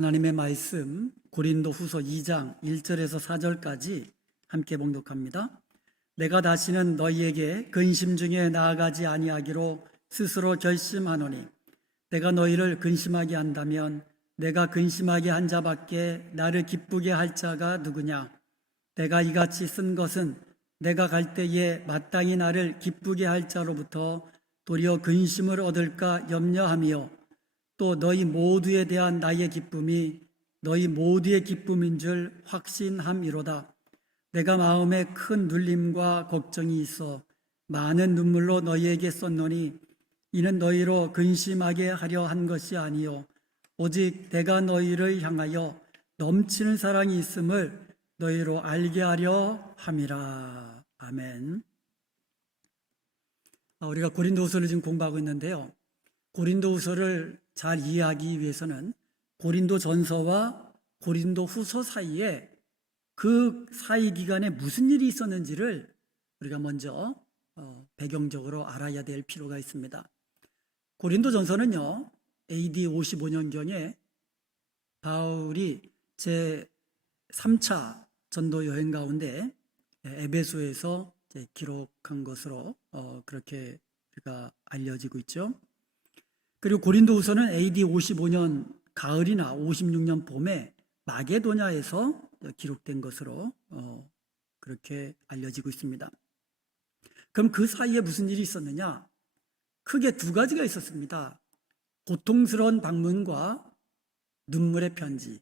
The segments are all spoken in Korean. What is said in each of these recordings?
하나님의 말씀 고린도후서 2장 1절에서 4절까지 함께 봉독합니다. 내가 다시는 너희에게 근심 중에 나아가지 아니하기로 스스로 결심하노니 내가 너희를 근심하게 한다면 내가 근심하게 한 자밖에 나를 기쁘게 할 자가 누구냐? 내가 이같이 쓴 것은 내가 갈 때에 마땅히 나를 기쁘게 할 자로부터 도리어 근심을 얻을까 염려하며 또 너희 모두에 대한 나의 기쁨이 너희 모두의 기쁨인 줄 확신함이로다. 내가 마음에 큰 눌림과 걱정이 있어 많은 눈물로 너희에게 썼노니 이는 너희로 근심하게 하려 한 것이 아니요 오직 내가 너희를 향하여 넘치는 사랑이 있음을 너희로 알게 하려 함이라. 아멘. 우리가 고린도후서를 지금 공부하고 있는데요. 고린도후서를 잘 이해하기 위해서는 고린도전서와 고린도후서 사이에 그 사이 기간에 무슨 일이 있었는지를 우리가 먼저 배경적으로 알아야 될 필요가 있습니다. 고린도전서는요, AD 55년경에 바울이 제 3차 전도 여행 가운데 에베소에서 기록한 것으로 그렇게 우리가 알려지고 있죠. 그리고 고린도후서는 AD 55년 가을이나 56년 봄에 마게도냐에서 기록된 것으로 그렇게 알려지고 있습니다. 그럼 그 사이에 무슨 일이 있었느냐? 크게 두 가지가 있었습니다. 고통스러운 방문과 눈물의 편지.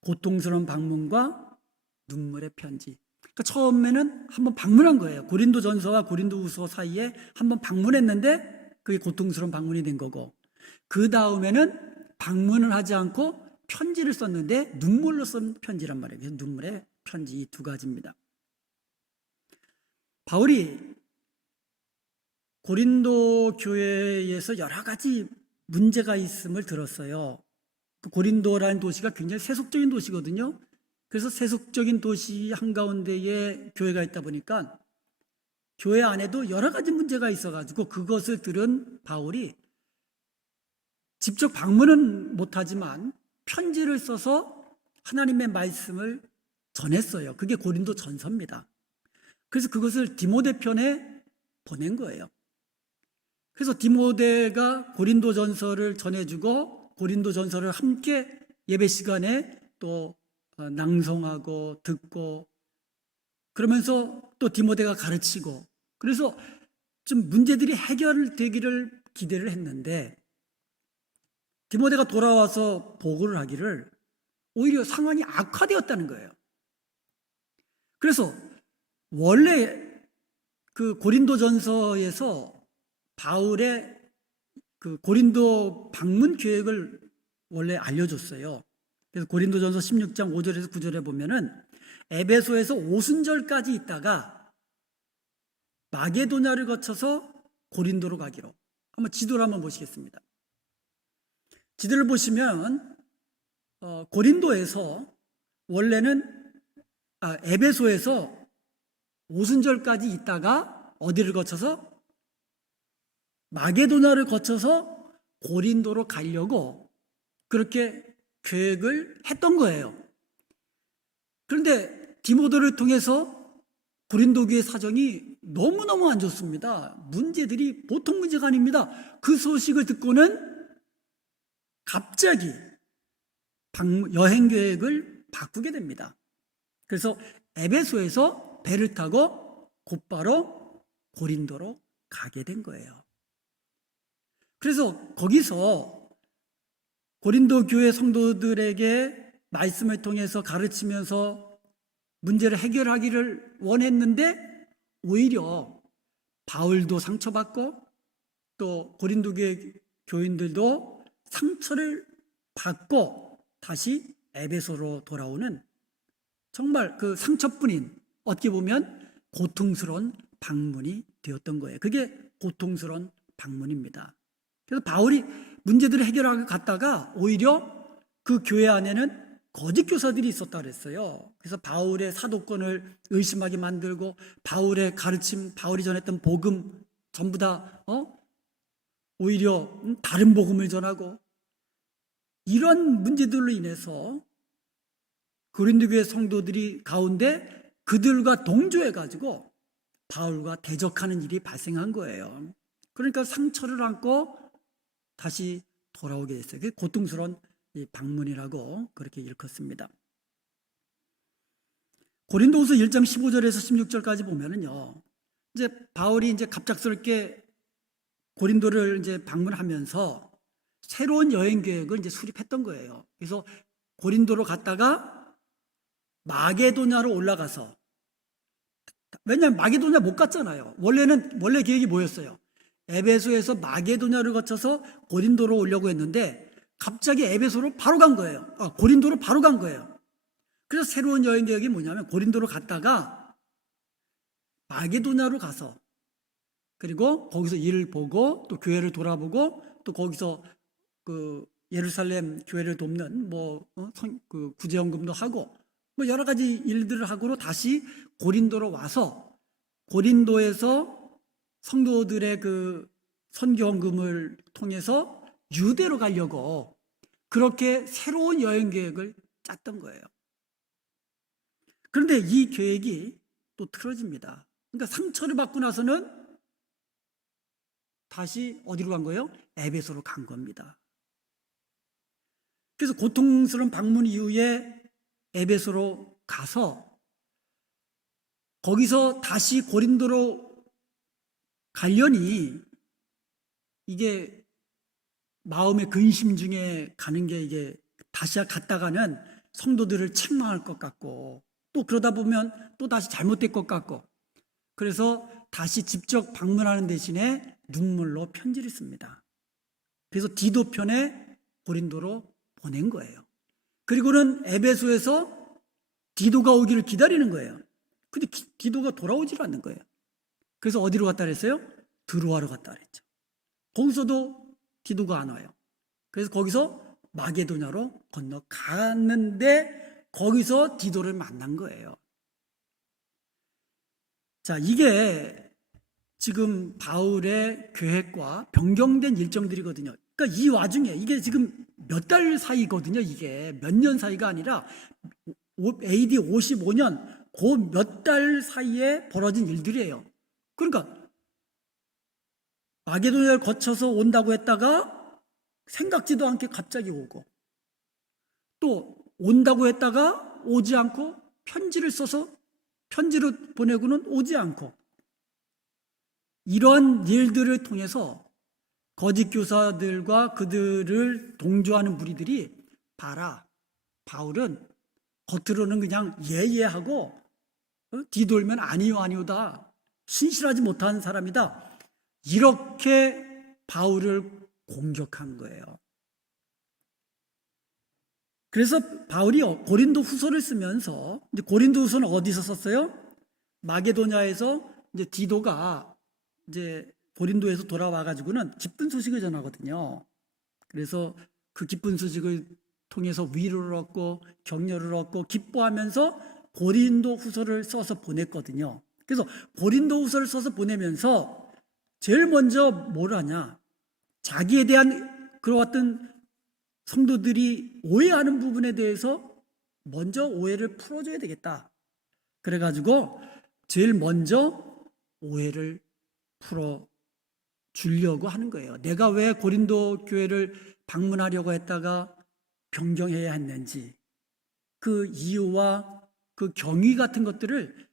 고통스러운 방문과 눈물의 편지. 그러니까 처음에는 한번 방문한 거예요. 고린도전서와 고린도후서 사이에 한번 방문했는데 그게 고통스러운 방문이 된 거고, 그 다음에는 방문을 하지 않고 편지를 썼는데 눈물로 쓴 편지란 말이에요. 그래서 눈물의 편지, 이 두 가지입니다. 바울이 고린도 교회에서 여러 가지 문제가 있음을 들었어요. 고린도라는 도시가 굉장히 세속적인 도시거든요. 그래서 세속적인 도시 한가운데에 교회가 있다 보니까 교회 안에도 여러 가지 문제가 있어가지고 그것을 들은 바울이 직접 방문은 못하지만 편지를 써서 하나님의 말씀을 전했어요. 그게 고린도 전서입니다. 그래서 그것을 디모데 편에 보낸 거예요. 그래서 디모데가 고린도 전서를 전해주고 고린도 전서를 함께 예배 시간에 또 낭송하고 듣고 그러면서 또 디모데가 가르치고 그래서 좀 문제들이 해결되기를 기대를 했는데 디모데가 돌아와서 보고를 하기를 오히려 상황이 악화되었다는 거예요. 그래서 원래 그 고린도전서에서 바울의 그 고린도 방문 계획을 원래 알려줬어요. 그래서 고린도전서 16장 5절에서 9절에 보면은 에베소에서 오순절까지 있다가 마게도냐를 거쳐서 고린도로 가기로. 한번 지도를 한번 보시겠습니다. 지도를 보시면 고린도에서 원래는 에베소에서 오순절까지 있다가 어디를 거쳐서 마게도냐를 거쳐서 고린도로 가려고 그렇게 계획을 했던 거예요. 그런데 디모데를 통해서 고린도 교회 사정이 너무너무 안 좋습니다. 문제들이 보통 문제가 아닙니다. 그 소식을 듣고는 갑자기 여행 계획을 바꾸게 됩니다. 그래서 에베소에서 배를 타고 곧바로 고린도로 가게 된 거예요. 그래서 거기서 고린도 교회 성도들에게 말씀을 통해서 가르치면서 문제를 해결하기를 원했는데 오히려 바울도 상처받고 또 고린도 교회 교인들도 상처를 받고 다시 에베소로 돌아오는 정말 그 상처뿐인 어떻게 보면 고통스러운 방문이 되었던 거예요. 그게 고통스러운 방문입니다. 그래서 바울이 문제들을 해결하고 갔다가 오히려 그 교회 안에는 거짓 교사들이 있었다 그랬어요. 그래서 바울의 사도권을 의심하게 만들고 바울의 가르침, 바울이 전했던 복음 전부 다 오히려 다른 복음을 전하고 이런 문제들로 인해서 고린도 교회 성도들이 가운데 그들과 동조해 가지고 바울과 대적하는 일이 발생한 거예요. 그러니까 상처를 안고 다시 돌아오게 됐어요. 그게 고통스러운 방문이라고 그렇게 일컫습니다. 고린도후서 1장 15절에서 16절까지 보면은요, 이제 바울이 이제 갑작스럽게 고린도를 이제 방문하면서 새로운 여행 계획을 이제 수립했던 거예요. 그래서 고린도로 갔다가 마게도냐로 올라가서, 왜냐하면 마게도냐 못 갔잖아요. 원래 계획이 뭐였어요? 에베소에서 마게도냐를 거쳐서 고린도로 오려고 했는데 갑자기 에베소로 바로 간 거예요. 고린도로 바로 간 거예요. 그래서 새로운 여행 계획이 뭐냐면 고린도로 갔다가 마게도냐로 가서, 그리고 거기서 일을 보고 또 교회를 돌아보고 또 거기서 그 예루살렘 교회를 돕는 그 구제연금도 하고 여러 가지 일들을 하고로 다시 고린도로 와서 고린도에서 성도들의 그 선교헌금을 통해서 유대로 가려고 그렇게 새로운 여행 계획을 짰던 거예요. 그런데 이 계획이 또 틀어집니다. 그러니까 상처를 받고 나서는 다시 어디로 간 거예요? 에베소로 간 겁니다. 그래서 고통스러운 방문 이후에 에베소로 가서 거기서 다시 고린도로 가려니 이게 마음의 근심 중에 가는 게 이게 다시 갔다가는 성도들을 책망할 것 같고 또 그러다 보면 또 다시 잘못될 것 같고 그래서 다시 직접 방문하는 대신에 눈물로 편지를 씁니다. 그래서 디도편에 고린도로 보낸 거예요. 그리고는 에베소에서 디도가 오기를 기다리는 거예요. 근데 디도가 돌아오질 않는 거예요. 그래서 어디로 갔다 그랬어요? 드로아로 갔다 그랬죠. 거기서도 디도가 안 와요. 그래서 거기서 마게도냐로 건너갔는데 거기서 디도를 만난 거예요. 자, 이게 지금 바울의 계획과 변경된 일정들이거든요. 그러니까 이 와중에 이게 지금 몇 달 사이거든요. 이게 몇 년 사이가 아니라 AD 55년 그 몇 달 사이에 벌어진 일들이에요. 그러니까 마게도냐를 거쳐서 온다고 했다가 생각지도 않게 갑자기 오고 또 온다고 했다가 오지 않고 편지를 써서 편지로 보내고는 오지 않고 이런 일들을 통해서 거짓 교사들과 그들을 동조하는 무리들이 봐라, 바울은 겉으로는 그냥 예예하고 뒤돌면 아니오다 신실하지 못한 사람이다 이렇게 바울을 공격한 거예요. 그래서 바울이 고린도 후서를 쓰면서 이제 고린도 후서는 어디서 썼어요? 마게도냐에서 이제 디도가 이제 고린도에서 돌아와 가지고는 기쁜 소식을 전하거든요. 그래서 그 기쁜 소식을 통해서 위로를 얻고 격려를 얻고 기뻐하면서 고린도 후서를 써서 보냈거든요. 그래서 고린도 후서를 써서 보내면서 제일 먼저 뭘 하냐? 자기에 대한 그런 성도들이 오해하는 부분에 대해서 먼저 오해를 풀어줘야 되겠다. 그래가지고 제일 먼저 오해를 풀어주려고 하는 거예요. 내가 왜 고린도 교회를 방문하려고 했다가 변경해야 했는지 그 이유와 그 경위 같은 것들을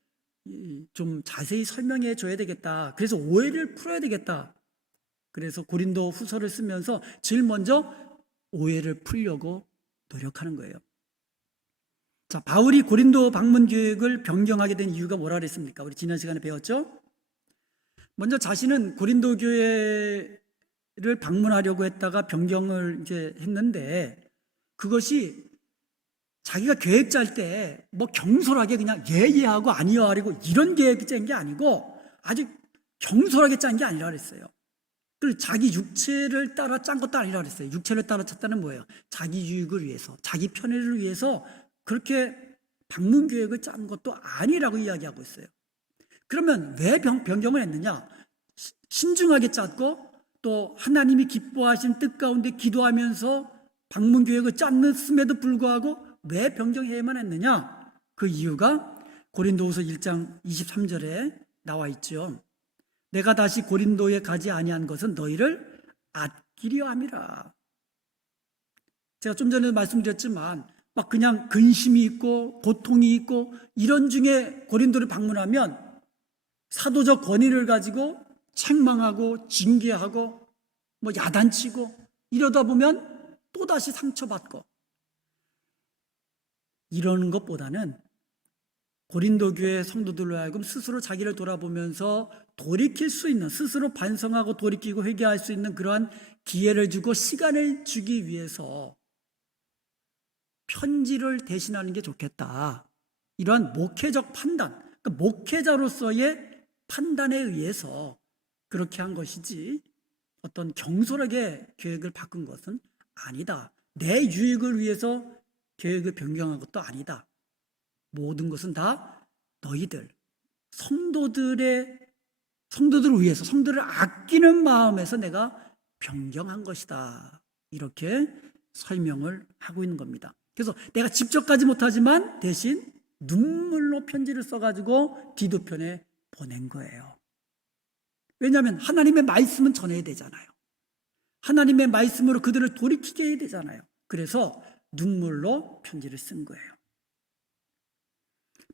좀 자세히 설명해 줘야 되겠다. 그래서 오해를 풀어야 되겠다. 그래서 고린도 후서를 쓰면서 제일 먼저 오해를 풀려고 노력하는 거예요. 자, 바울이 고린도 방문 계획을 변경하게 된 이유가 뭐라 그랬습니까? 우리 지난 시간에 배웠죠? 먼저 자신은 고린도 교회를 방문하려고 했다가 변경을 이제 했는데 그것이 자기가 계획 짤 때 뭐 경솔하게 그냥 예예하고 아니요하고 이런 계획이 짠 게 아니고 아주 경솔하게 짠 게 아니라 그랬어요. 그리고 자기 육체를 따라 짠 것도 아니라 그랬어요. 육체를 따라 찼다는 뭐예요? 자기 유익을 위해서, 자기 편의를 위해서 그렇게 방문 계획을 짠 것도 아니라고 이야기하고 있어요. 그러면 왜 변경을 했느냐? 신중하게 짰고 또 하나님이 기뻐하신 뜻 가운데 기도하면서 방문 계획을 짰음에도 불구하고 왜 변경해야만 했느냐? 그 이유가 고린도후서 1장 23절에 나와 있죠. 내가 다시 고린도에 가지 아니한 것은 너희를 아끼려 함이라. 제가 좀 전에 말씀드렸지만 막 그냥 근심이 있고 고통이 있고 이런 중에 고린도를 방문하면 사도적 권위를 가지고 책망하고 징계하고 뭐 야단치고 이러다 보면 또다시 상처받고, 이러는 것보다는 고린도 교회 성도들로 하여금 스스로 자기를 돌아보면서 돌이킬 수 있는, 스스로 반성하고 돌이키고 회개할 수 있는 그러한 기회를 주고 시간을 주기 위해서 편지를 대신하는 게 좋겠다. 이러한 목회적 판단, 그러니까 목회자로서의 판단에 의해서 그렇게 한 것이지 어떤 경솔하게 계획을 바꾼 것은 아니다. 내 유익을 위해서 계획을 변경한 것도 아니다. 모든 것은 다 너희들, 성도들을 위해서, 성도를 아끼는 마음에서 내가 변경한 것이다. 이렇게 설명을 하고 있는 겁니다. 그래서 내가 직접 가지 못하지만 대신 눈물로 편지를 써가지고 디도편에 보낸 거예요. 왜냐하면 하나님의 말씀은 전해야 되잖아요. 하나님의 말씀으로 그들을 돌이키게 해야 되잖아요. 그래서 눈물로 편지를 쓴 거예요.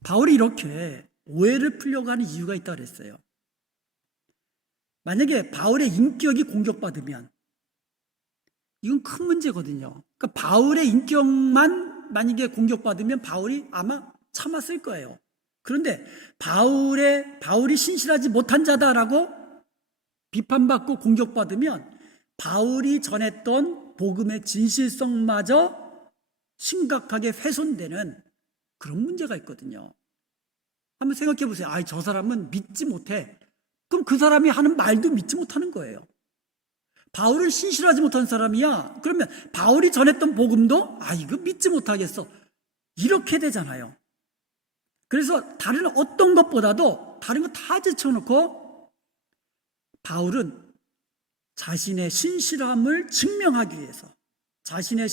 바울이 이렇게 오해를 풀려고 하는 이유가 있다고 그랬어요. 만약에 바울의 인격이 공격받으면 이건 큰 문제거든요. 그러니까 바울의 인격만 만약에 공격받으면 바울이 아마 참았을 거예요. 그런데 바울이 신실하지 못한 자다라고 비판받고 공격받으면 바울이 전했던 복음의 진실성마저 심각하게 훼손되는 그런 문제가 있거든요. 한번 생각해 보세요. 저 사람은 믿지 못해. 그럼 그 사람이 하는 말도 믿지 못하는 거예요. 바울을 신실하지 못한 사람이야. 그러면 바울이 전했던 복음도 이거 믿지 못하겠어. 이렇게 되잖아요. 그래서 다른 어떤 것보다도 다른 거 다 제쳐놓고 바울은 자신의 신실함을 증명하기 위해서, 자신의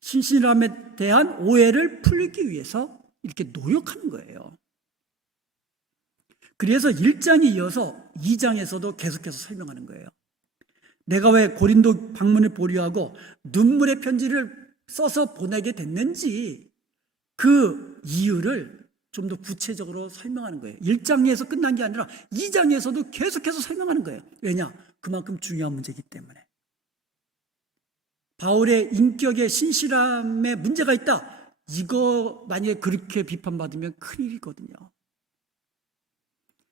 신실함에 대한 오해를 풀기 위해서 이렇게 노력하는 거예요. 그래서 1장에 이어서 2장에서도 계속해서 설명하는 거예요. 내가 왜 고린도 방문을 보류하고 눈물의 편지를 써서 보내게 됐는지 그 이유를 좀 더 구체적으로 설명하는 거예요. 1장에서 끝난 게 아니라 2장에서도 계속해서 설명하는 거예요. 왜냐? 그만큼 중요한 문제이기 때문에. 바울의 인격의 신실함에 문제가 있다. 이거 만약에 그렇게 비판받으면 큰일이거든요.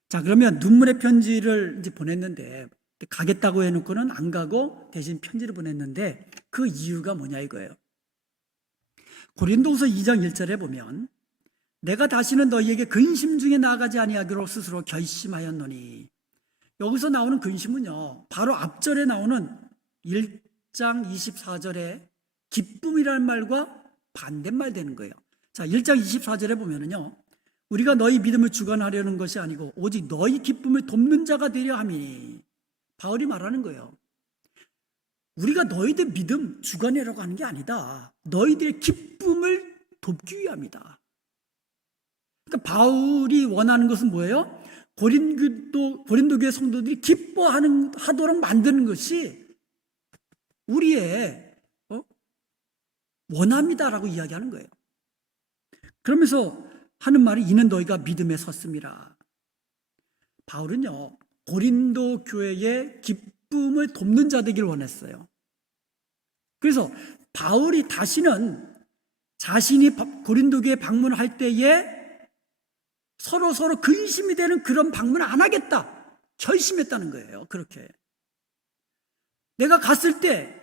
자, 그러면 눈물의 편지를 이제 보냈는데 가겠다고 해놓고는 안 가고 대신 편지를 보냈는데 그 이유가 뭐냐 이거예요. 고린도후서 2장 1절에 보면 내가 다시는 너희에게 근심 중에 나아가지 아니하기로 스스로 결심하였노니, 여기서 나오는 근심은요 바로 앞절에 나오는 1장 24절에 기쁨이라는 말과 반대말 되는 거예요. 자, 1장 24절에 보면은요 우리가 너희 믿음을 주관하려는 것이 아니고 오직 너희 기쁨을 돕는 자가 되려 함이니, 바울이 말하는 거예요. 우리가 너희들 믿음 주관하려고 하는 게 아니다. 너희들의 기쁨을 돕기 위함이다. 그러니까 바울이 원하는 것은 뭐예요? 고린도 교회 성도들이 기뻐하도록 만드는 것이 우리의 원함이다라고 이야기하는 거예요. 그러면서 하는 말이 이는 너희가 믿음에 섰음이라. 바울은요 고린도 교회의 기쁨을 돕는 자 되기를 원했어요. 그래서 바울이 다시는 자신이 고린도 교회에 방문할 때에 서로 근심이 되는 그런 방문을 안 하겠다 결심했다는 거예요. 그렇게 내가 갔을 때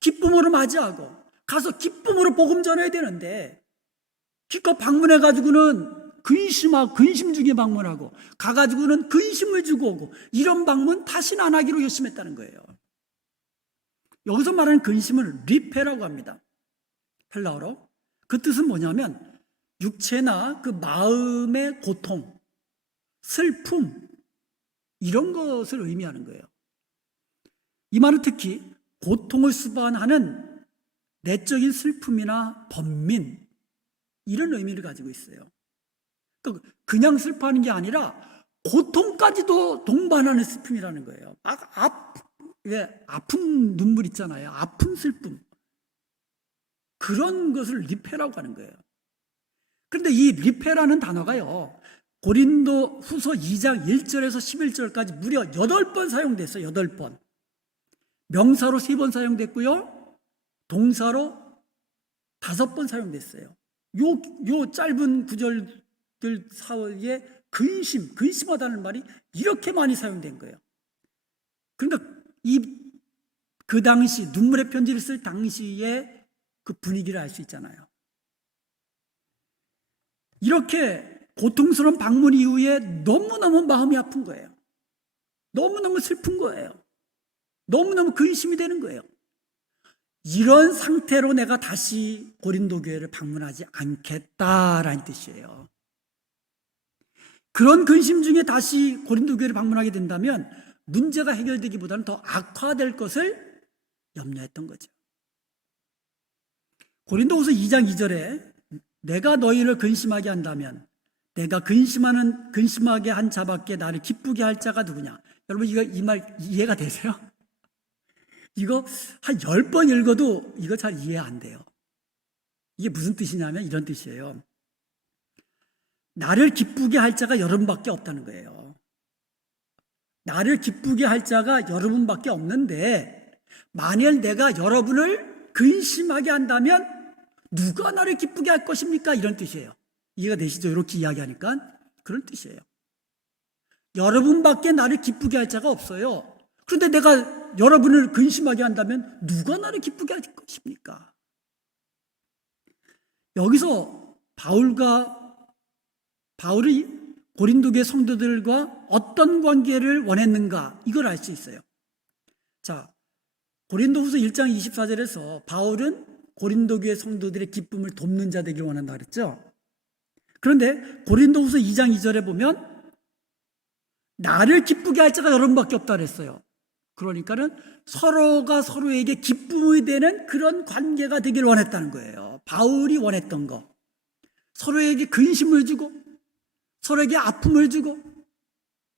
기쁨으로 맞이하고 가서 기쁨으로 복음 전해야 되는데 기껏 방문해가지고는 근심 중에 방문하고 가가지고는 근심을 주고 오고, 이런 방문 다시는 안 하기로 결심했다는 거예요. 여기서 말하는 근심은 리페라고 합니다. 헬라어로. 그 뜻은 뭐냐면 육체나 그 마음의 고통, 슬픔, 이런 것을 의미하는 거예요. 이 말은 특히 고통을 수반하는 내적인 슬픔이나 번민, 이런 의미를 가지고 있어요. 그러니까 그냥 슬퍼하는 게 아니라 고통까지도 동반하는 슬픔이라는 거예요. 왜 아픈 눈물 있잖아요. 아픈 슬픔. 그런 것을 리페라고 하는 거예요. 그런데 이 리페라는 단어가요, 고린도 후서 2장 1절에서 11절까지 무려 8번 사용됐어요. 8번. 명사로 3번 사용됐고요. 동사로 5번 사용됐어요. 요 짧은 구절들 사이에 근심하다는 말이 이렇게 많이 사용된 거예요. 그러니까 그 당시 눈물의 편지를 쓸 당시에 그 분위기를 알 수 있잖아요. 이렇게 고통스러운 방문 이후에 너무너무 마음이 아픈 거예요. 너무너무 슬픈 거예요. 너무너무 근심이 되는 거예요. 이런 상태로 내가 다시 고린도 교회를 방문하지 않겠다라는 뜻이에요. 그런 근심 중에 다시 고린도 교회를 방문하게 된다면 문제가 해결되기보다는 더 악화될 것을 염려했던 거죠. 고린도후서 2장 2절에 내가 너희를 근심하게 한다면 내가 근심하게 한 자밖에 나를 기쁘게 할 자가 누구냐? 여러분 이 말 이해가 되세요? 이거 한 10번 읽어도 이거 잘 이해 안 돼요. 이게 무슨 뜻이냐면 이런 뜻이에요. 나를 기쁘게 할 자가 여러분밖에 없다는 거예요. 나를 기쁘게 할 자가 여러분밖에 없는데 만일 내가 여러분을 근심하게 한다면 누가 나를 기쁘게 할 것입니까? 이런 뜻이에요. 이해가 되시죠? 이렇게 이야기하니까 그런 뜻이에요. 여러분밖에 나를 기쁘게 할 자가 없어요. 그런데 내가 여러분을 근심하게 한다면 누가 나를 기쁘게 할 것입니까? 여기서 바울이 고린도교의 성도들과 어떤 관계를 원했는가, 이걸 알 수 있어요. 자, 고린도후서 1장 24절에서 바울은 고린도교의 성도들의 기쁨을 돕는 자 되기를 원한다 그랬죠. 그런데 고린도후서 2장 2절에 보면 나를 기쁘게 할 자가 여러분밖에 없다 그랬어요. 그러니까는 서로가 서로에게 기쁨이 되는 그런 관계가 되기를 원했다는 거예요. 바울이 원했던 거. 서로에게 근심을 주고 서로에게 아픔을 주고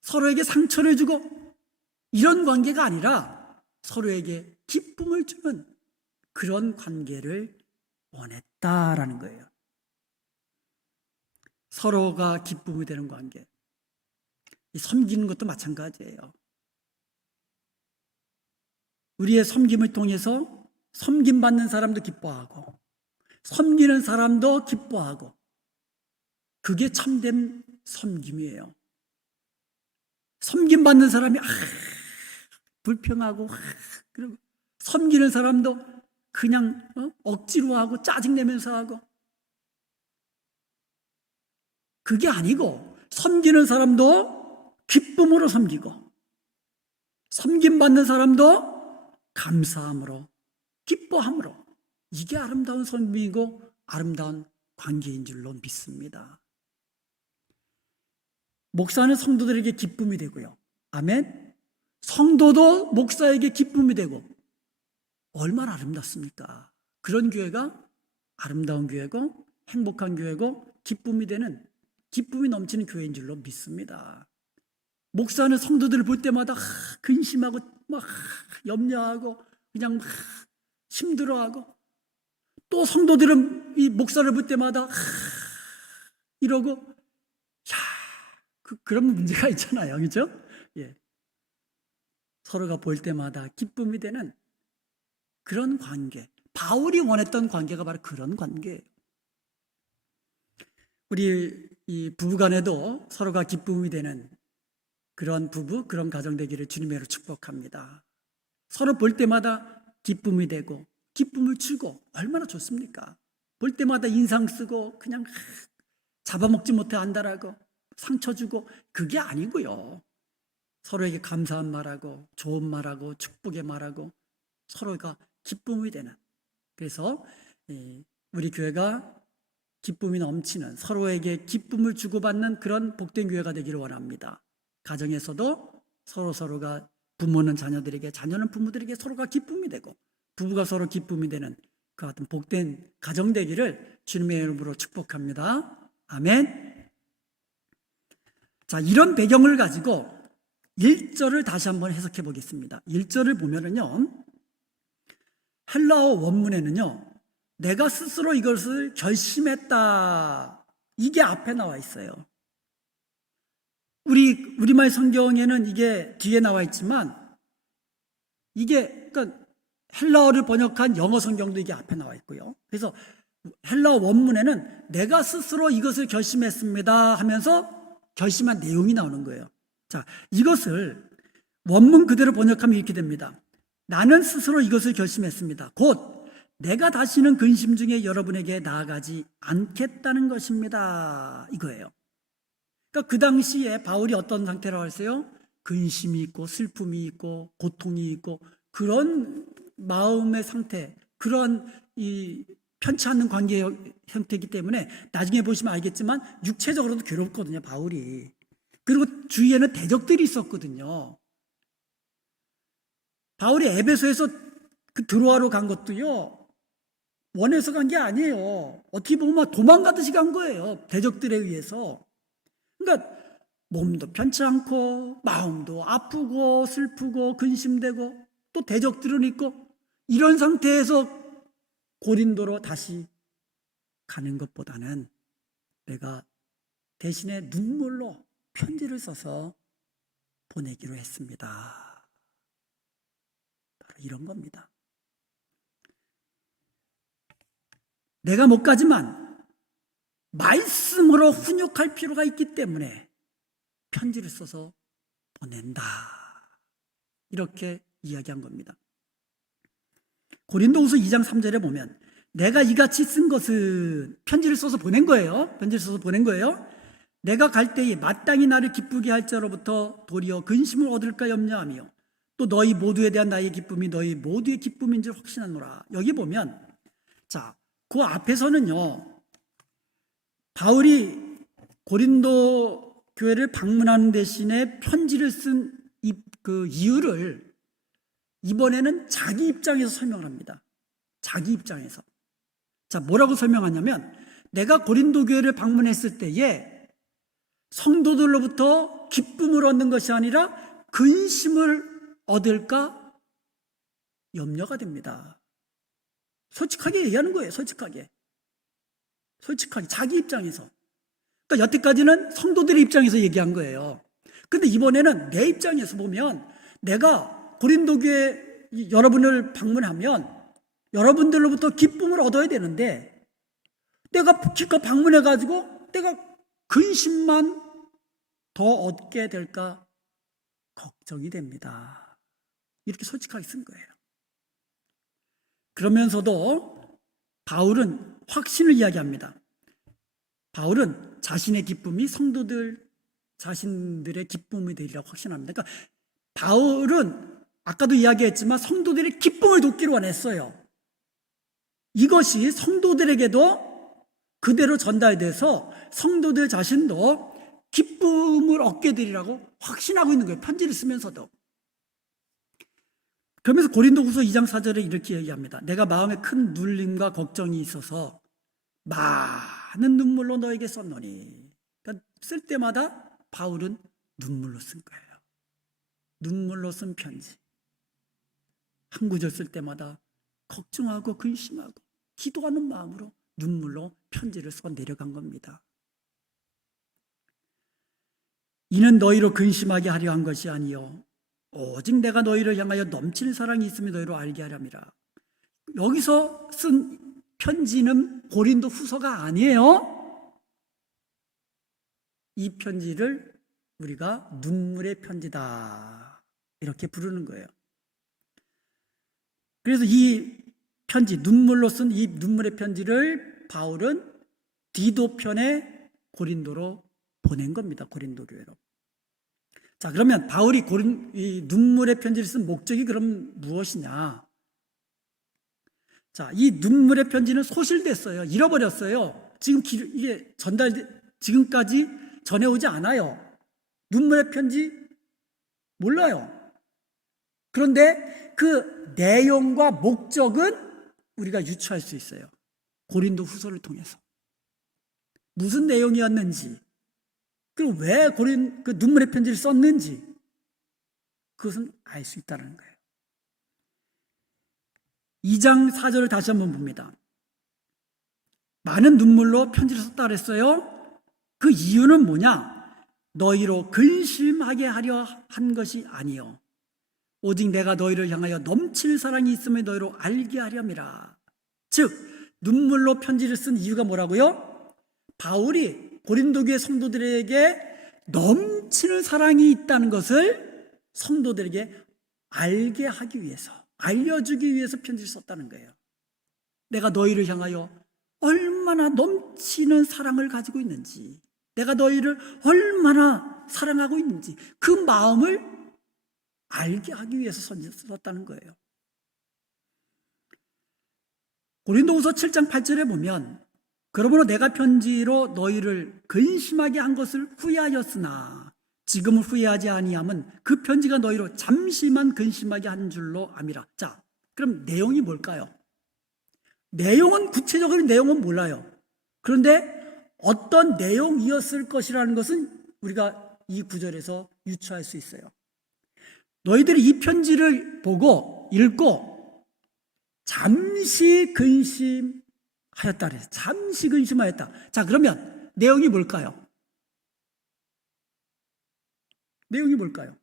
서로에게 상처를 주고 이런 관계가 아니라 서로에게 기쁨을 주는 그런 관계를 원했다라는 거예요. 서로가 기쁨이 되는 관계. 섬기는 것도 마찬가지예요. 우리의 섬김을 통해서 섬김받는 사람도 기뻐하고 섬기는 사람도 기뻐하고 그게 참된 섬김이에요. 섬김받는 사람이 불평하고 그리고 섬기는 사람도 그냥 억지로 하고 짜증내면서 하고 그게 아니고 섬기는 사람도 기쁨으로 섬기고 섬김받는 사람도 감사함으로 기뻐함으로 이게 아름다운 섬김이고 아름다운 관계인 줄로 믿습니다. 목사는 성도들에게 기쁨이 되고요. 아멘. 성도도 목사에게 기쁨이 되고 얼마나 아름답습니까? 그런 교회가 아름다운 교회고 행복한 교회고 기쁨이 넘치는 교회인 줄로 믿습니다. 목사는 성도들을 볼 때마다 근심하고 막 염려하고 그냥 막 힘들어하고 또 성도들은 이 목사를 볼 때마다 이러고 그런 문제가 있잖아요. 그렇죠? 예. 서로가 볼 때마다 기쁨이 되는 그런 관계. 바울이 원했던 관계가 바로 그런 관계예요. 우리 이 부부간에도 서로가 기쁨이 되는 그런 부부, 그런 가정 되기를 주님으로 축복합니다. 서로 볼 때마다 기쁨이 되고 기쁨을 주고 얼마나 좋습니까? 볼 때마다 인상 쓰고 그냥 잡아먹지 못해 안달하고 상처 주고 그게 아니고요. 서로에게 감사한 말하고 좋은 말하고 축복의 말하고 서로가 기쁨이 되는, 그래서 우리 교회가 기쁨이 넘치는 서로에게 기쁨을 주고받는 그런 복된 교회가 되기를 원합니다. 가정에서도 서로가 부모는 자녀들에게, 자녀는 부모들에게 서로가 기쁨이 되고 부부가 서로 기쁨이 되는 그 같은 복된 가정 되기를 주님의 이름으로 축복합니다. 아멘. 자, 이런 배경을 가지고 1절을 다시 한번 해석해 보겠습니다. 1절을 보면은요, 헬라어 원문에는요, 내가 스스로 이것을 결심했다, 이게 앞에 나와 있어요. 우리말 성경에는 이게 뒤에 나와 있지만, 이게 그러니까 헬라어를 번역한 영어 성경도 이게 앞에 나와 있고요. 그래서 헬라어 원문에는 내가 스스로 이것을 결심했습니다 하면서 결심한 내용이 나오는 거예요. 자, 이것을 원문 그대로 번역하면 이렇게 됩니다. 나는 스스로 이것을 결심했습니다. 곧 내가 다시는 근심 중에 여러분에게 나아가지 않겠다는 것입니다, 이거예요. 그러니까 그 당시에 바울이 어떤 상태라고 했어요? 근심이 있고 슬픔이 있고 고통이 있고 그런 마음의 상태, 그런 이 편치 않는 관계의 형태이기 때문에 나중에 보시면 알겠지만 육체적으로도 괴롭거든요, 바울이. 그리고 주위에는 대적들이 있었거든요. 바울이 에베소에서 그 드로아로 간 것도요, 원해서 간 게 아니에요. 어떻게 보면 막 도망가듯이 간 거예요, 대적들에 의해서. 그러니까 몸도 편치 않고 마음도 아프고 슬프고 근심되고 또 대적들은 있고, 이런 상태에서 고린도로 다시 가는 것보다는 내가 대신에 눈물로 편지를 써서 보내기로 했습니다. 바로 이런 겁니다. 내가 못 가지만 말씀으로 훈육할 필요가 있기 때문에 편지를 써서 보낸다, 이렇게 이야기한 겁니다. 고린도후서 2장 3절에 보면 내가 이같이 쓴 것은, 편지를 써서 보낸 거예요. 편지를 써서 보낸 거예요. 내가 갈 때에 마땅히 나를 기쁘게 할 자로부터 도리어 근심을 얻을까 염려하며 또 너희 모두에 대한 나의 기쁨이 너희 모두의 기쁨인 줄 확신하노라. 여기 보면, 자, 그 앞에서는요, 바울이 고린도 교회를 방문하는 대신에 편지를 쓴 그 이유를 이번에는 자기 입장에서 설명을 합니다. 자기 입장에서. 자, 뭐라고 설명하냐면, 내가 고린도 교회를 방문했을 때에 성도들로부터 기쁨을 얻는 것이 아니라 근심을 얻을까 염려가 됩니다. 솔직하게 얘기하는 거예요. 솔직하게 자기 입장에서. 그러니까 여태까지는 성도들의 입장에서 얘기한 거예요. 근데 이번에는 내 입장에서 보면, 내가 고린도 교회 여러분을 방문하면 여러분들로부터 기쁨을 얻어야 되는데 내가 기껏 방문해가지고 내가 근심만 더 얻게 될까 걱정이 됩니다. 이렇게 솔직하게 쓴 거예요. 그러면서도 바울은 확신을 이야기합니다. 바울은 자신의 기쁨이 성도들 자신들의 기쁨이 되리라고 확신합니다. 그러니까 바울은 아까도 이야기했지만 성도들의 기쁨을 돕기를 원했어요. 이것이 성도들에게도 그대로 전달돼서 성도들 자신도 기쁨을 얻게 되리라고 확신하고 있는 거예요, 편지를 쓰면서도. 그러면서 고린도후서 2장 4절에 이렇게 얘기합니다. 내가 마음에 큰 눌림과 걱정이 있어서 많은 눈물로 너에게 썼노니. 그러니까 쓸 때마다 바울은 눈물로 쓴 거예요. 눈물로 쓴 편지. 한 구절 쓸 때마다 걱정하고 근심하고 기도하는 마음으로 눈물로 편지를 써 내려간 겁니다. 이는 너희로 근심하게 하려 한 것이 아니요 오직 내가 너희를 향하여 넘치는 사랑이 있음을 너희로 알게 하렵니다. 여기서 쓴 편지는 고린도 후서가 아니에요. 이 편지를 우리가 눈물의 편지다, 이렇게 부르는 거예요. 그래서 이 편지, 눈물로 쓴 이 눈물의 편지를 바울은 디도편의 고린도로 보낸 겁니다. 고린도 교회로. 자, 그러면 바울이 이 눈물의 편지를 쓴 목적이 그럼 무엇이냐? 자, 이 눈물의 편지는 소실됐어요. 잃어버렸어요. 지금 이게 지금까지 전해오지 않아요. 눈물의 편지 몰라요. 그런데 그 내용과 목적은 우리가 유추할 수 있어요. 고린도 후서를 통해서. 무슨 내용이었는지, 그리고 왜 그 눈물의 편지를 썼는지, 그것은 알 수 있다는 거예요. 2장 4절을 다시 한번 봅니다. 많은 눈물로 편지를 썼다 그랬어요. 그 이유는 뭐냐? 너희로 근심하게 하려 한 것이 아니요 오직 내가 너희를 향하여 넘칠 사랑이 있음을 너희로 알게 하렴이라. 즉 눈물로 편지를 쓴 이유가 뭐라고요? 바울이 고린도 교회 성도들에게 넘치는 사랑이 있다는 것을 성도들에게 알게 하기 위해서, 알려주기 위해서 편지를 썼다는 거예요. 내가 너희를 향하여 얼마나 넘치는 사랑을 가지고 있는지, 내가 너희를 얼마나 사랑하고 있는지 그 마음을 알게 하기 위해서 썼다는 거예요. 고린도후서 7장 8절에 보면 그러므로 내가 편지로 너희를 근심하게 한 것을 후회하였으나 지금은 후회하지 아니함은 그 편지가 너희로 잠시만 근심하게 한 줄로 암이라. 자, 그럼 내용이 뭘까요? 내용은, 구체적인 내용은 몰라요. 그런데 어떤 내용이었을 것이라는 것은 우리가 이 구절에서 유추할 수 있어요. 너희들이 이 편지를 보고 읽고 잠시 근심하였다 그래서 잠시 근심하였다. 자, 그러면 내용이 뭘까요? 내용이 뭘까요?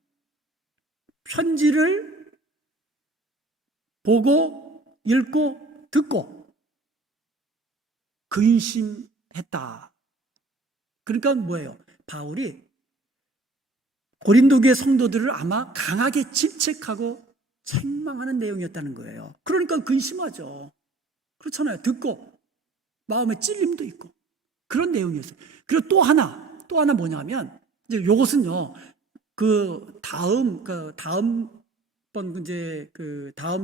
편지를 보고 읽고 듣고 근심했다. 그러니까 뭐예요? 바울이 고린도 교회 성도들을 아마 강하게 질책하고 책망하는 내용이었다는 거예요. 그러니까 근심하죠. 그렇잖아요. 듣고 마음에 찔림도 있고 그런 내용이었어요. 그리고 또 하나 뭐냐면 이제 요것은요. 다음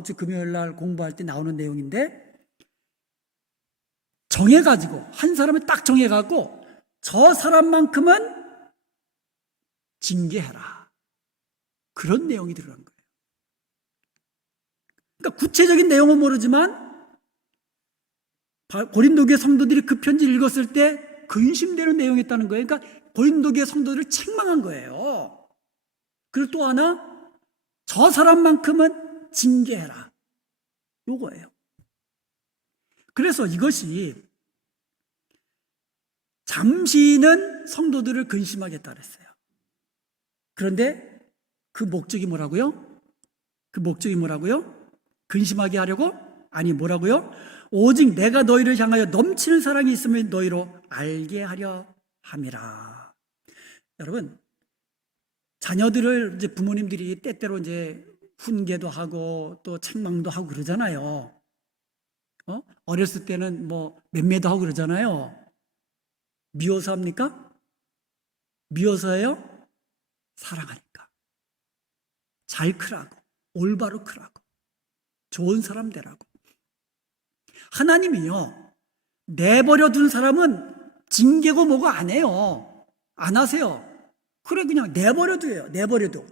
주 금요일 날 공부할 때 나오는 내용인데 정해가지고 한 사람을 딱 정해가지고 저 사람만큼은 징계해라. 그런 내용이 들어간 거예요. 그러니까 구체적인 내용은 모르지만 고린도 교회 성도들이 그 편지를 읽었을 때 근심되는 내용이었다는 거예요. 그러니까 고린도 교회 성도들을 책망한 거예요. 그리고 또 하나, 저 사람만큼은 징계해라. 요거예요. 그래서 이것이 잠시는 성도들을 근심하겠다 그랬어요. 그런데 그 목적이 뭐라고요? 근심하게 하려고? 아니, 뭐라고요? 오직 내가 너희를 향하여 넘치는 사랑이 있음을 너희로 알게 하려 함이라. 여러분, 자녀들을 이제 부모님들이 때때로 이제 훈계도 하고 또 책망도 하고 그러잖아요. 어렸을 때는 뭐 맴매도 하고 그러잖아요. 미워서 합니까? 미워서예요? 사랑하니까. 잘 크라고, 올바로 크라고, 좋은 사람 되라고. 하나님이요, 내버려 둔 사람은 징계고 뭐고 안 해요. 안 하세요. 그래, 그냥 내버려둬요. 내버려둬.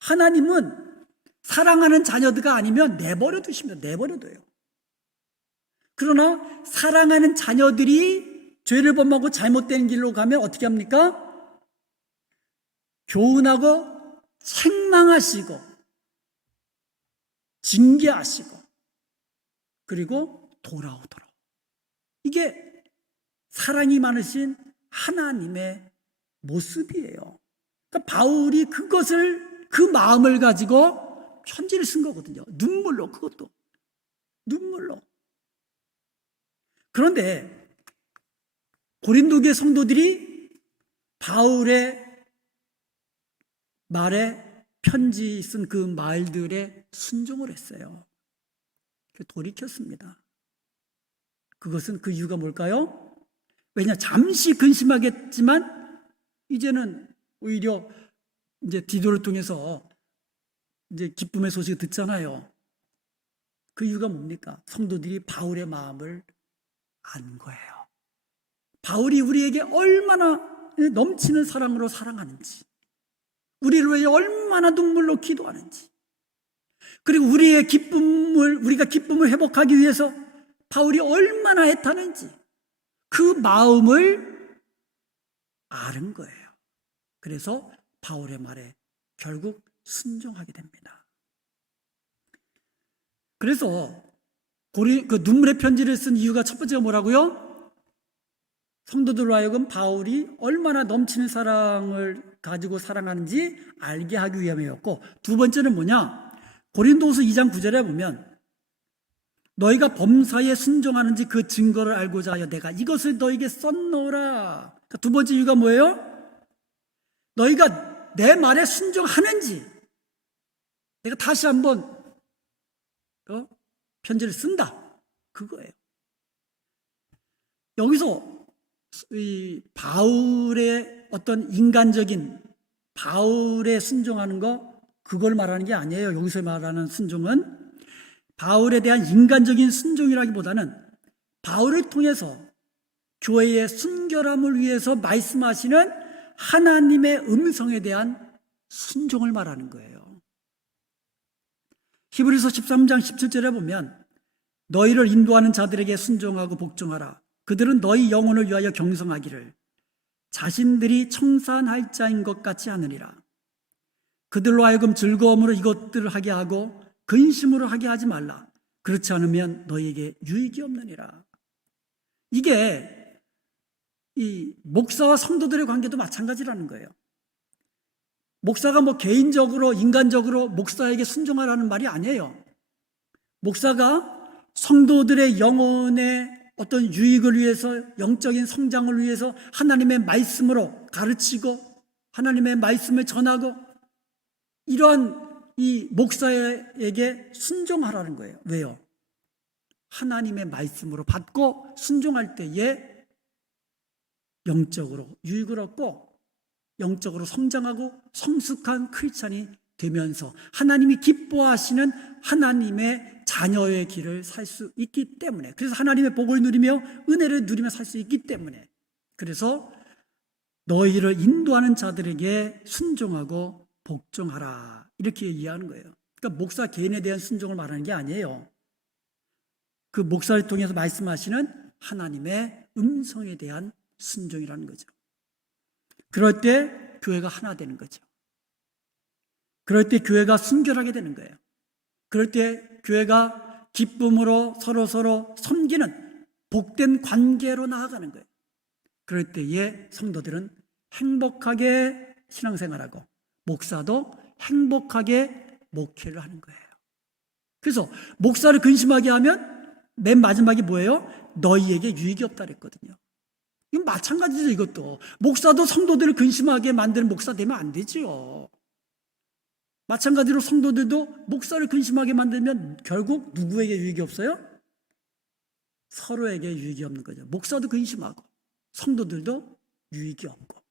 하나님은 사랑하는 자녀들가 아니면 내버려두십니다. 내버려둬요. 그러나 사랑하는 자녀들이 죄를 범하고 잘못된 길로 가면 어떻게 합니까? 교훈하고 책망하시고 징계하시고 그리고 돌아오도록. 이게 사랑이 많으신 하나님의 모습이에요. 그러니까 바울이 그 마음을 가지고 편지를 쓴 거거든요. 눈물로, 그것도 눈물로. 그런데 고린도 교회 성도들이 바울의 말에 편지 쓴 그 말들에 순종을 했어요. 돌이켰습니다. 그것은 그 이유가 뭘까요? 왜냐, 잠시 근심하겠지만 이제는 오히려 이제 디도를 통해서 이제 기쁨의 소식을 듣잖아요. 그 이유가 뭡니까? 성도들이 바울의 마음을 안 거예요. 바울이 우리에게 얼마나 넘치는 사랑으로 사랑하는지, 우리를 위해 얼마나 눈물로 기도하는지, 그리고 우리가 기쁨을 회복하기 위해서 바울이 얼마나 애타는지 그 마음을 아는 거예요. 그래서 바울의 말에 결국 순종하게 됩니다. 그래서 그 눈물의 편지를 쓴 이유가 첫 번째가 뭐라고요? 성도들로 하여금 바울이 얼마나 넘치는 사랑을 가지고 사랑하는지 알게 하기 위함이었고, 두 번째는 뭐냐? 고린도후서 2장 9절에 보면 너희가 범사에 순종하는지 그 증거를 알고자 하여 내가 이것을 너희에게 썼노라. 그러니까 두 번째 이유가 뭐예요? 너희가 내 말에 순종하는지 내가 다시 한번 편지를 쓴다, 그거예요. 여기서 이 바울의 어떤 인간적인 바울에 순종하는 거, 그걸 말하는 게 아니에요. 여기서 말하는 순종은 바울에 대한 인간적인 순종이라기보다는 바울을 통해서 교회의 순결함을 위해서 말씀하시는 하나님의 음성에 대한 순종을 말하는 거예요. 히브리서 13장 17절에 보면 너희를 인도하는 자들에게 순종하고 복종하라. 그들은 너희 영혼을 위하여 경성하기를 자신들이 청산할 자인 것 같이 하느니라. 그들로 하여금 즐거움으로 이것들을 하게 하고 근심으로 하게 하지 말라. 그렇지 않으면 너희에게 유익이 없느니라. 이게 이 목사와 성도들의 관계도 마찬가지라는 거예요. 목사가 개인적으로 인간적으로 목사에게 순종하라는 말이 아니에요. 목사가 성도들의 영혼의 어떤 유익을 위해서, 영적인 성장을 위해서 하나님의 말씀으로 가르치고 하나님의 말씀을 전하고, 이러한 이 목사에게 순종하라는 거예요. 왜요? 하나님의 말씀으로 받고 순종할 때에 영적으로 유익을 얻고 영적으로 성장하고 성숙한 크리스찬이 되면서 하나님이 기뻐하시는 하나님의 자녀의 길을 살 수 있기 때문에, 그래서 하나님의 복을 누리며 은혜를 누리며 살 수 있기 때문에, 그래서 너희를 인도하는 자들에게 순종하고 복종하라, 이렇게 이해하는 거예요. 그러니까 목사 개인에 대한 순종을 말하는 게 아니에요. 그 목사를 통해서 말씀하시는 하나님의 음성에 대한 순종이라는 거죠. 그럴 때 교회가 하나 되는 거죠. 그럴 때 교회가 순결하게 되는 거예요. 그럴 때 교회가 기쁨으로 서로 섬기는 복된 관계로 나아가는 거예요. 그럴 때에 성도들은 행복하게 신앙생활하고 목사도 행복하게 목회를 하는 거예요. 그래서 목사를 근심하게 하면 맨 마지막에 뭐예요? 너희에게 유익이 없다 그랬거든요. 이건 마찬가지죠. 이것도 목사도 성도들을 근심하게 만드는 목사 되면 안 되지요. 마찬가지로 성도들도 목사를 근심하게 만들면 결국 누구에게 유익이 없어요? 서로에게 유익이 없는 거죠. 목사도 근심하고 성도들도 유익이 없고.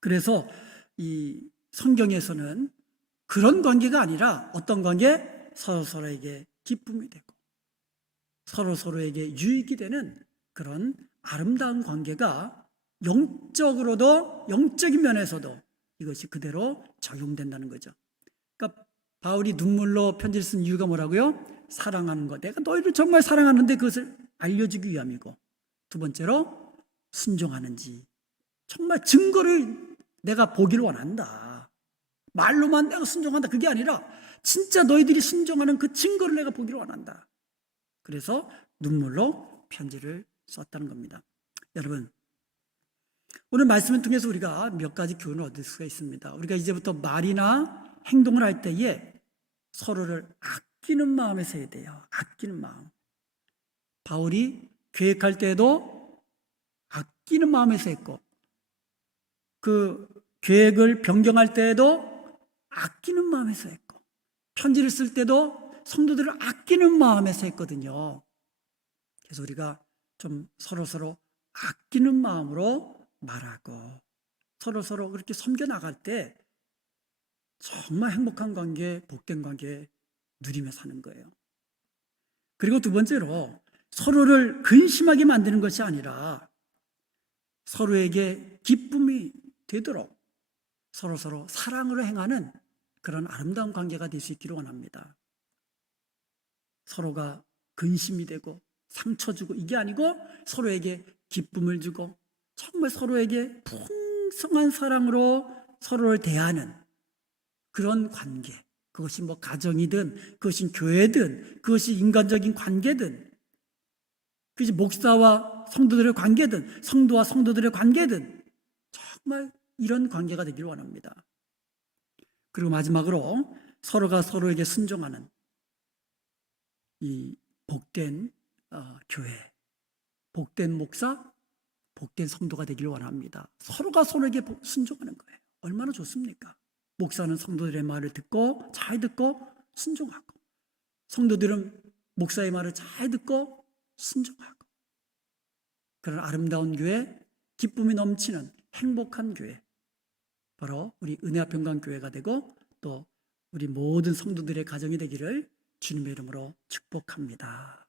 그래서 이 성경에서는 그런 관계가 아니라 어떤 관계? 서로에게 기쁨이 되고 서로에게 유익이 되는 그런 아름다운 관계가 영적으로도, 영적인 면에서도 이것이 그대로 적용된다는 거죠. 그러니까 바울이 눈물로 편지를 쓴 이유가 뭐라고요? 사랑하는 것. 내가 너희를 정말 사랑하는데 그것을 알려주기 위함이고, 두 번째로 순종하는지 정말 증거를 내가 보기를 원한다. 말로만 내가 순종한다, 그게 아니라 진짜 너희들이 순종하는 그 증거를 내가 보기를 원한다. 그래서 눈물로 편지를 썼다는 겁니다. 여러분, 오늘 말씀을 통해서 우리가 몇 가지 교훈을 얻을 수가 있습니다. 우리가 이제부터 말이나 행동을 할 때에 서로를 아끼는 마음에서 해야 돼요. 아끼는 마음. 바울이 계획할 때에도 아끼는 마음에서 했고, 그 계획을 변경할 때에도 아끼는 마음에서 했고, 편지를 쓸 때도 성도들을 아끼는 마음에서 했거든요. 그래서 우리가 좀 서로 아끼는 마음으로 말하고 서로 그렇게 섬겨 나갈 때 정말 행복한 관계, 복된 관계 누리며 사는 거예요. 그리고 두 번째로 서로를 근심하게 만드는 것이 아니라 서로에게 기쁨이 되도록 서로서로 사랑으로 행하는 그런 아름다운 관계가 될 수 있기를 원합니다. 서로가 근심이 되고 상처 주고 이게 아니고 서로에게 기쁨을 주고 정말 서로에게 풍성한 사랑으로 서로를 대하는 그런 관계, 그것이 뭐 가정이든 그것이 교회든 그것이 인간적인 관계든 그것이 목사와 성도들의 관계든 성도와 성도들의 관계든 정말 이런 관계가 되길 원합니다. 그리고 마지막으로 서로가 서로에게 순종하는 이 복된 교회, 복된 목사, 복된 성도가 되길 원합니다. 서로가 서로에게 순종하는 거예요. 얼마나 좋습니까? 목사는 성도들의 말을 듣고 잘 듣고 순종하고, 성도들은 목사의 말을 잘 듣고 순종하고, 그런 아름다운 교회, 기쁨이 넘치는 행복한 교회, 바로 우리 은혜평강교회가 되고 또 우리 모든 성도들의 가정이 되기를 주님의 이름으로 축복합니다.